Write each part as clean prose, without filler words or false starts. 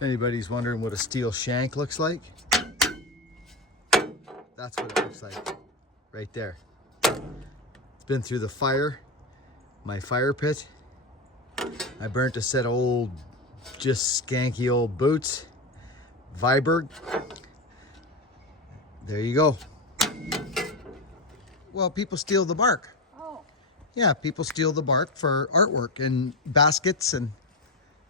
If anybody's wondering what a steel shank looks like, that's what it looks like right there. It's been through the fire, my fire pit. I burnt a set of old, just skanky old boots, Viberg. There you go. Well, people steal the bark. Oh. Yeah, people steal the bark for artwork and baskets and...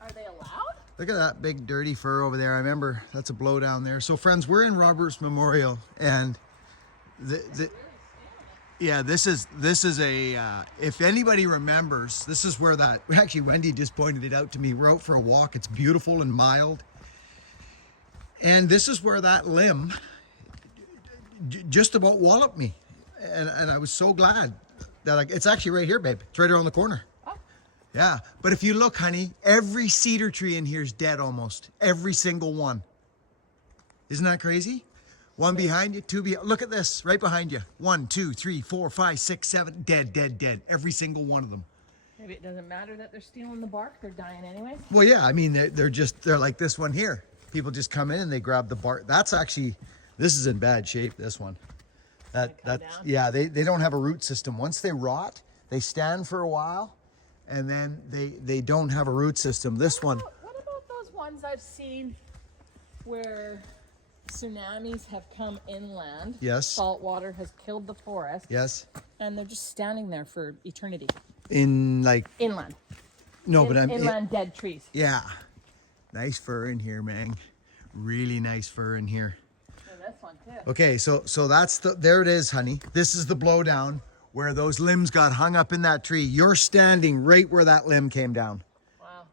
Are they allowed? Look at that big dirty fir over there. I remember that's a blow down there. So friends, we're in Roberts Memorial, and this is a if anybody remembers, this is where that, actually Wendy just pointed it out to me. We're out for a walk. It's beautiful and mild, and this is where that limb just about walloped me, and I was so glad that it's actually right here, babe. It's right around the corner. Yeah, but if you look, honey, every cedar tree in here is dead almost. Every single one. Isn't that crazy? One behind you, two behind. Look at this, right behind you. 1, 2, 3, 4, 5, 6, 7, dead, dead, dead. Every single one of them. Maybe it doesn't matter that they're stealing the bark. They're dying anyways. Well, yeah, I mean, they're like this one here. People just come in and they grab the bark. That's actually, this is in bad shape, this one. Yeah, they don't have a root system. Once they rot, they stand for a while. And then they don't have a root system. This one. What about those ones I've seen where tsunamis have come inland? Yes. Salt water has killed the forest. Yes. And they're just standing there for eternity. In like... Inland. No, but I'm... Inland dead trees. Yeah. Nice fur in here, man. Really nice fur in here. And this one too. Okay, so that's there it is, honey. This is the blowdown where those limbs got hung up in that tree. You're standing right where that limb came down. Wow.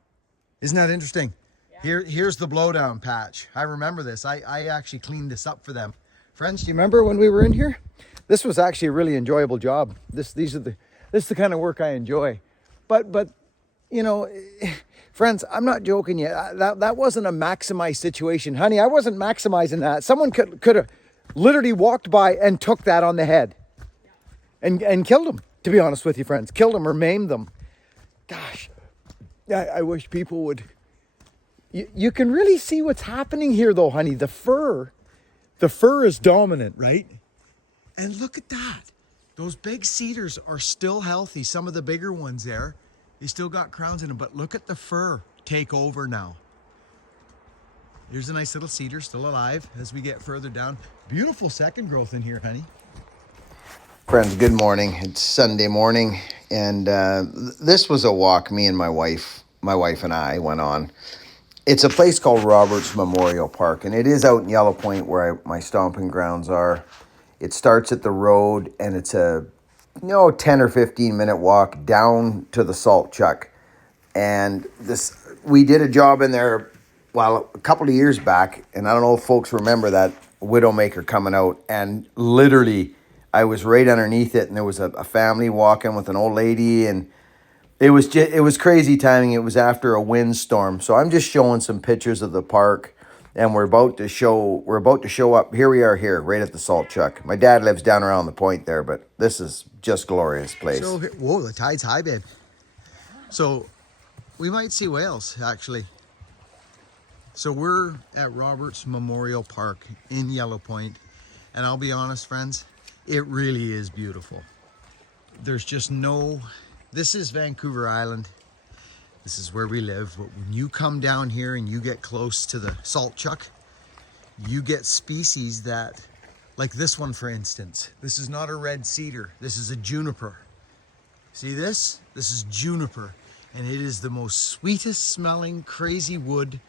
Isn't that interesting? Yeah. Here's the blowdown patch. I remember this. I actually cleaned this up for them. Friends, do you remember when we were in here? This was actually a really enjoyable job. This is the kind of work I enjoy. But you know, friends, I'm not joking yet. That wasn't a maximized situation. Honey, I wasn't maximizing that. Someone could have literally walked by and took that on the head. And killed them, to be honest with you, friends. Killed them or maimed them. Gosh, I wish people would... You can really see what's happening here, though, honey. The fur is dominant, right? And look at that. Those big cedars are still healthy. Some of the bigger ones there, they still got crowns in them. But look at the fir take over now. Here's a nice little cedar, still alive as we get further down. Beautiful second growth in here, honey. Friends, good morning. It's Sunday morning, and this was a walk me and my wife and I went on. It's a place called Roberts Memorial Park, and it is out in Yellow Point where my stomping grounds are. It starts at the road, and it's a 10 or 15 minute walk down to the salt chuck. And we did a job in there, a couple of years back, and I don't know if folks remember that Widowmaker coming out, and literally I was right underneath it, and there was a family walking with an old lady, and it was crazy timing. It was after a windstorm. So I'm just showing some pictures of the park, and we're about to show up. Here we are here, right at the salt chuck. My dad lives down around the point there, but this is just glorious place. So, whoa, the tide's high, babe. So we might see whales, actually. So we're at Roberts Memorial Park in Yellow Point, and I'll be honest, friends, it really is beautiful. There's just this is Vancouver Island. This is where we live. But when you come down here and you get close to the salt chuck, you get species that, like this one, for instance. This is not a red cedar. This is a juniper. See this? This is juniper. And it is the most sweetest smelling, crazy wood.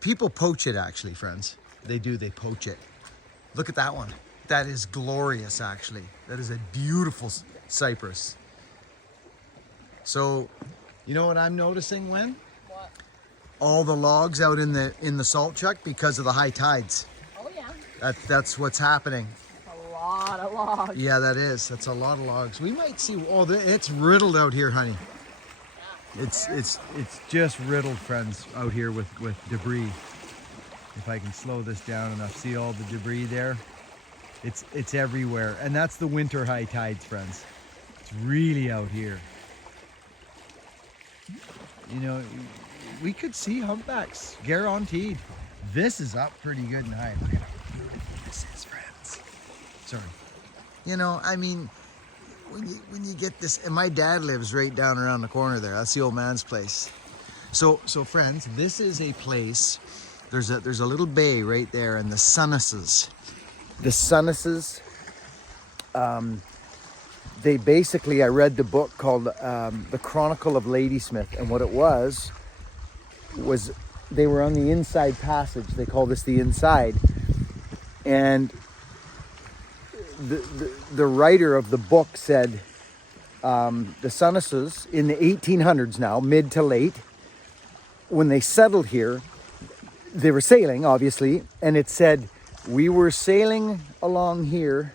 People poach it, actually, friends. They do, they poach it. Look at that one. That is glorious, actually. That is a beautiful cypress. So, you know what I'm noticing, Wen? What? All the logs out in the salt chuck because of the high tides. Oh yeah. That's what's happening. A lot of logs. Yeah, that is. That's a lot of logs. We might see. Oh, it's riddled out here, honey. Yeah. It's just riddled, friends, out here with debris. If I can slow this down enough, see all the debris there? It's everywhere, and that's the winter high tides, friends. It's really out here. You know, we could see humpbacks, guaranteed. This is up pretty good and high. Look at how beautiful this is, friends. Sorry. You know, I mean, when you get this, and my dad lives right down around the corner there. That's the old man's place. So friends, this is a place. There's a little bay right there, and the Sunnises. The Sunnises. They basically, I read the book called The Chronicle of Ladysmith, and what it was they were on the inside passage. They call this the inside, and the writer of the book said the Sunnises in the 1800s now, mid to late, when they settled here, they were sailing, obviously, and it said, we were sailing along here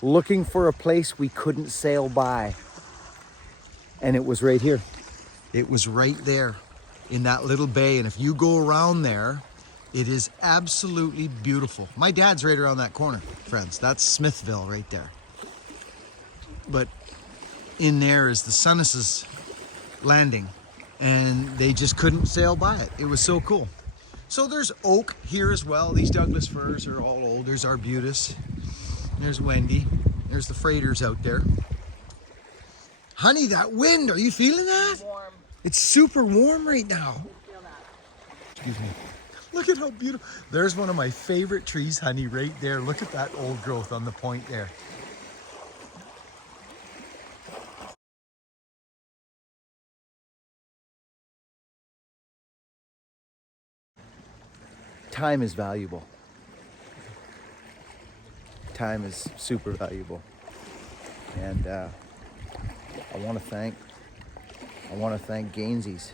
looking for a place we couldn't sail by. And it was right here. It was right there in that little bay. And if you go around there, it is absolutely beautiful. My dad's right around that corner, friends. That's Smithville right there. But in there is the Sunnises landing, and they just couldn't sail by it. It was so cool. So there's oak here as well. These Douglas firs are all old. There's arbutus. There's Wendy. There's the freighters out there. Honey, that wind, are you feeling that? Warm. It's super warm right now. Feel that. Excuse me. Look at how beautiful. There's one of my favorite trees, honey, right there. Look at that old growth on the point there. Time is valuable. Time is super valuable, and I want to thank Gainsies,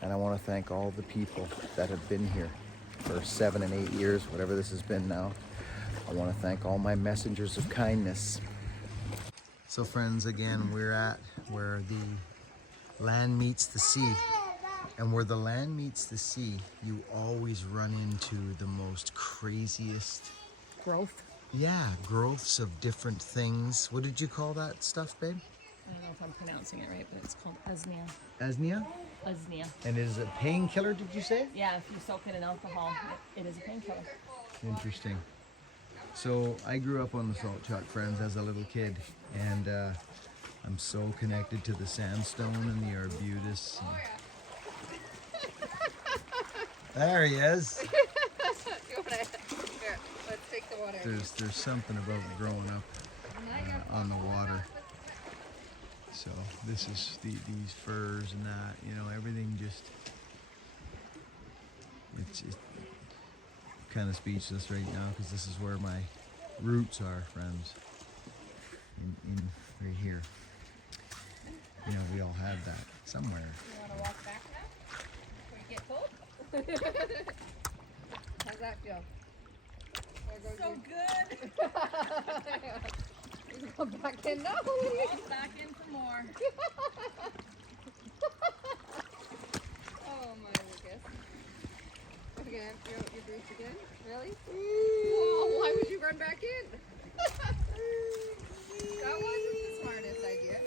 and I want to thank all the people that have been here for 7 and 8 years, whatever this has been now. I want to thank all my messengers of kindness. So friends, again, we're at where the land meets the sea. And where the land meets the sea, you always run into the most craziest Growth. Yeah, growths of different things. What did you call that stuff, babe? I don't know if I'm pronouncing it right, but it's called usnea. Asnia? Usnea. And is it a painkiller, did you say? Yeah, if you soak it in alcohol, it is a painkiller. Interesting. So I grew up on the Salt Chuck, friends, as a little kid, and I'm so connected to the sandstone and the arbutus. There he is. Take the water. There's something about growing up on the water. So this is these firs and that, you know, everything just, it's kind of speechless right now because this is where my roots are, friends. In right here. You know, we all have that somewhere. You want to walk back now? Before you get cold? How's that feel? So good. Go back in now. Back in for more. Oh my Lucas. Again, your boots again? Really? Whoa, why would you run back in? That wasn't the smartest idea.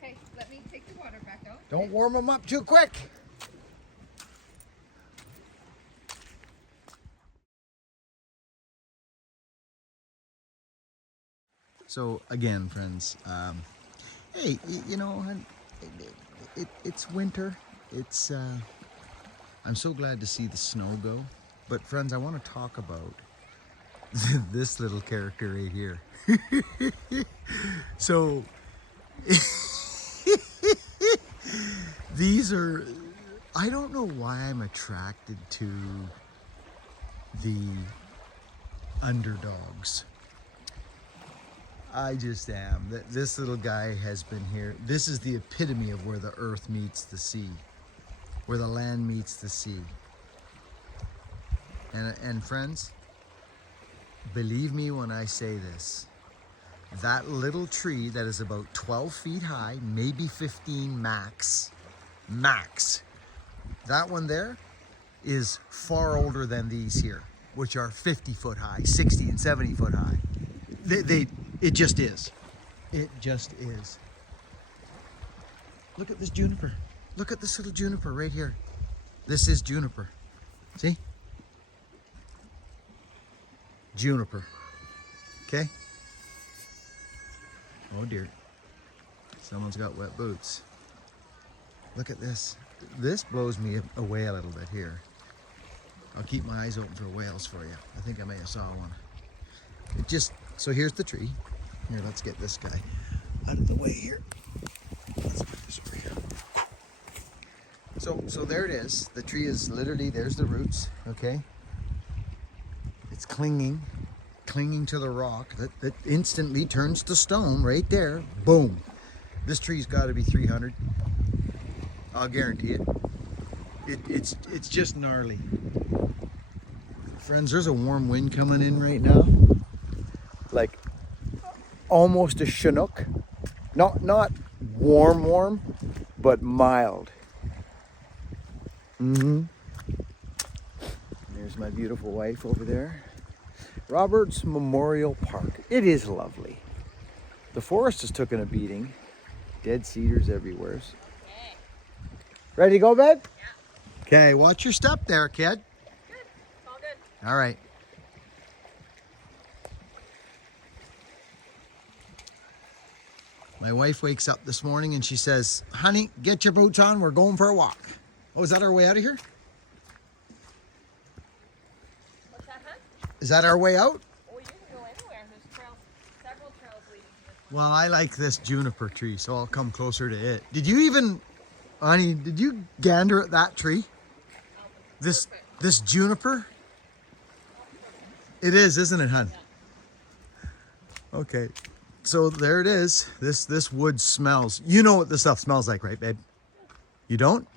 Hey, let me take the water back out. Don't warm them up too quick. So again, friends, hey, you know, it's winter. It's I'm so glad to see the snow go. But friends, I want to talk about this little character right here. So these are, I don't know why I'm attracted to the underdogs. I just am. This little guy has been here. This is the epitome of where the earth meets the sea, where the land meets the sea. And friends, believe me when I say this, that little tree that is about 12 feet high, maybe 15 max, that one there is far older than these here, which are 50 foot high, 60 and 70 foot high. It just is. It just is. Look at this juniper. Look at this little juniper right here. This is juniper. See? Juniper. Okay? Oh dear. Someone's got wet boots. Look at this. This blows me away a little bit here. I'll keep my eyes open for whales for you. I think I may have saw one. It just, so here's the tree. Here, let's get this guy out of the way here. Let's put this over here. So there it is. The tree is literally, there's the roots, okay? It's clinging to the rock that instantly turns to stone right there. Boom. This tree's got to be 300. I'll guarantee it. It's just gnarly. Friends, there's a warm wind coming in right now. Like almost a Chinook. Not warm, but mild. There's my beautiful wife over there. Roberts Memorial Park. It is lovely. The forest has taken a beating. Dead cedars everywhere. Okay. Ready to go, babe? Yeah. Okay, watch your step there, kid. Good. All good. All right. My wife wakes up this morning and she says, honey, get your boots on. We're going for a walk. Oh, is that our way out of here? What's that, huh? Is that our way out? Oh, you can go anywhere. There's trails, several trails leading to this. Well, I like this juniper tree, so I'll come closer to it. Did you even, honey, did you gander at that tree? This juniper? It is, isn't it, hun? Yeah. Okay. So there it is. This wood smells. You know what this stuff smells like, right, babe? You don't?